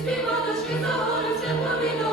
співаточки загорються повіно.